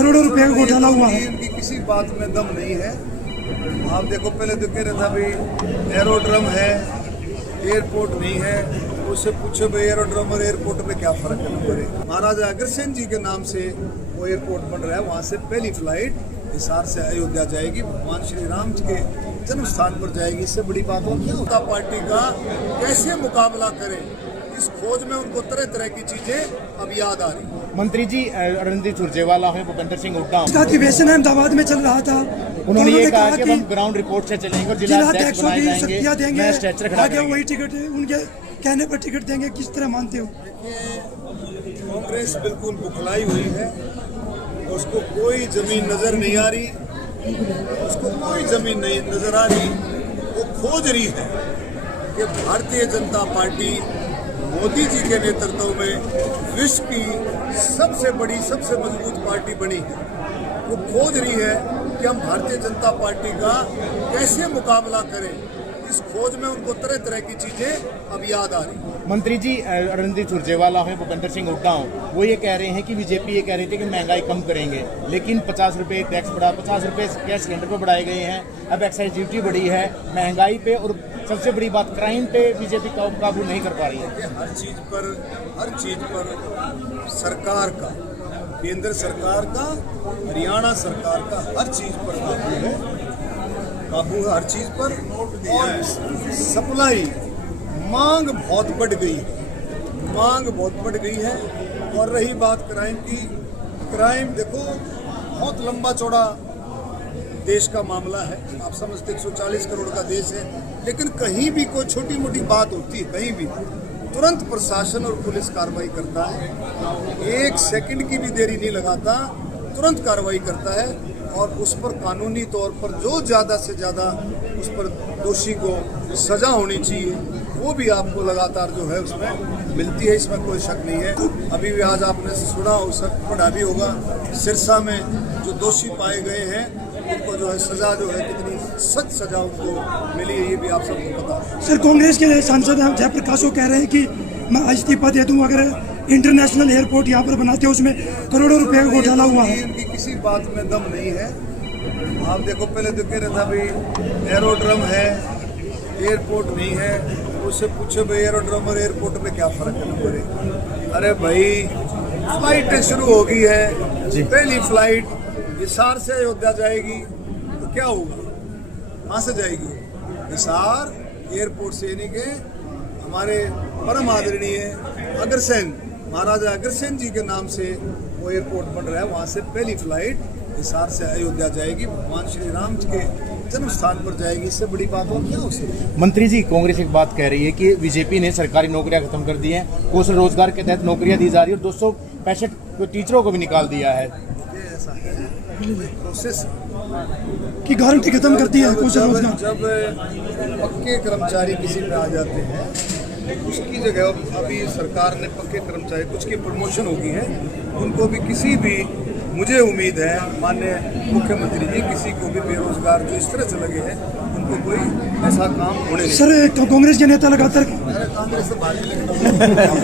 करोड़ों रुपए का घोटाला हुआ है। उनकी किसी बात में दम नहीं है। आप देखो, पहले तो कह रहा था भाई एरोड्रम है, एयरपोर्ट नहीं है। उससे पूछो भाई एरोड्रम और एयरपोर्ट में क्या फर्क है। नंबर महाराजा अग्रसेन जी के नाम से वो एयरपोर्ट बन रहा है। वहाँ से पहली फ्लाइट हिसार से अयोध्या जाएगी, भगवान श्री राम के जन्म स्थान पर जाएगी। इससे बड़ी बात और क्या होता। पार्टी का कैसे मुकाबला करें, इस खोज में उनको तरह तरह की चीजें अब याद आ रही। मंत्री जी रणदीप सुरजेवाला है, भूपेंद्र सिंह हुड्डा, उसका अधिवेशन अहमदाबाद में चल रहा था। उन्होंने ये कहा कि हम ग्राउंड रिपोर्ट से चलेंगे और जिला अध्यक्ष बनाए जाएंगे, मैं स्ट्रेचर खड़ा आगे वही टिकट उनके कहने पर टिकट देंगे। किस तरह मानते हो? कांग्रेस बिल्कुल बुखलाई हुई है। उसको कोई जमीन नजर नहीं आ रही, उसको कोई जमीन नहीं नजर आ रही। वो खोज रही है कि भारतीय जनता पार्टी मोदी जी के नेतृत्व में विश्व की सबसे बड़ी, सबसे मजबूत पार्टी बनी है। वो खोज रही है कि हम भारतीय जनता पार्टी का कैसे मुकाबला करें। इस खोज में उनको तरह तरह की चीजें अब याद आ रही। मंत्री जी रणदीप सुरजेवाला है, भूपेंद्र सिंह हुड्डा, वो ये कह रहे हैं कि बीजेपी ये कह रही थी कि महंगाई कम करेंगे, लेकिन 50 रुपये टैक्स बढ़ा, 50 रुपये गैस सिलेंडर पर बढ़ाए गए हैं। अब एक्साइज ड्यूटी बढ़ी है, महंगाई पे और सबसे बड़ी बात क्राइम पे बीजेपी काबू नहीं कर पा रही है। हर चीज पर सरकार का, केंद्र सरकार का, हरियाणा सरकार का हर चीज पर काबू है, हर चीज पर। और सप्लाई मांग बहुत बढ़ गई है, मांग बहुत बढ़ गई है। और रही बात क्राइम की, क्राइम देखो बहुत लंबा चौड़ा देश का मामला है। आप समझते 140 करोड़ का देश है, लेकिन कहीं भी कोई छोटी मोटी बात होती है, कहीं भी तुरंत प्रशासन और पुलिस कार्रवाई करता है। 1 सेकंड की भी देरी नहीं लगाता, तुरंत कार्रवाई करता है। और उस पर कानूनी तौर पर जो ज़्यादा से ज़्यादा उस पर दोषी को सज़ा होनी चाहिए, वो भी आपको लगातार जो है उसमें मिलती है। इसमें कोई शक नहीं है। अभी भी आज आपने सुना हो, सब पढ़ा भी होगा, सिरसा में जो दोषी पाए गए हैं उनको जो है सज़ा जो है कितनी सख्त सज़ा उनको मिली है, ये भी आप सबको पता है। सर, कांग्रेस के सांसद जयप्रकाश कह रहे हैं कि मैं इस्तीफा दे दूं अगर इंटरनेशनल एयरपोर्ट यहाँ पर बनाते हो, उसमें करोड़ों रुपए का घोटाला हुआ है। उनकी किसी बात में दम नहीं है। आप देखो, पहले तो कह रहा था भाई एरोड्रम है, एयरपोर्ट नहीं है। उससे पूछो भाई एरोड्रम और एयरपोर्ट में क्या फर्क है। नंबर अरे भाई, फ्लाइटें शुरू हो गई है। पहली फ्लाइट हिसार से अयोध्या जाएगी तो क्या होगा, कहाँ से जाएगी? हिसार एयरपोर्ट से, यानी कि हमारे परम आदरणीय अग्रसेन, महाराजा अग्रसेन जी के नाम से वो एयरपोर्ट बन रहा है। वहाँ से पहली फ्लाइट हिसार से अयोध्या जाएगी, भगवान श्री राम के जन्म स्थान पर जाएगी। इससे बड़ी बात और क्या हो सकती। मंत्री जी, कांग्रेस एक बात कह रही है कि बीजेपी ने सरकारी नौकरियां खत्म कर दी हैं, कौशल रोजगार के तहत नौकरियां दी जा रही है और 265 टीचरों को भी निकाल दिया है। ऐसा है प्रोसेस की गारंटी खत्म कर दी है कौशल रोजगार। जब पक्के कर्मचारी किसी पे आ जाते हैं, उसकी जगह अभी सरकार ने पक्के कर्मचारी, कुछ की प्रमोशन होगी है, उनको भी किसी भी, मुझे उम्मीद है माननीय मुख्यमंत्री जी किसी को भी बेरोजगार जो इस तरह से लगे हैं उनको कोई ऐसा काम होने नहीं। सर, कांग्रेस के नेता लगातार कांग्रेस से बात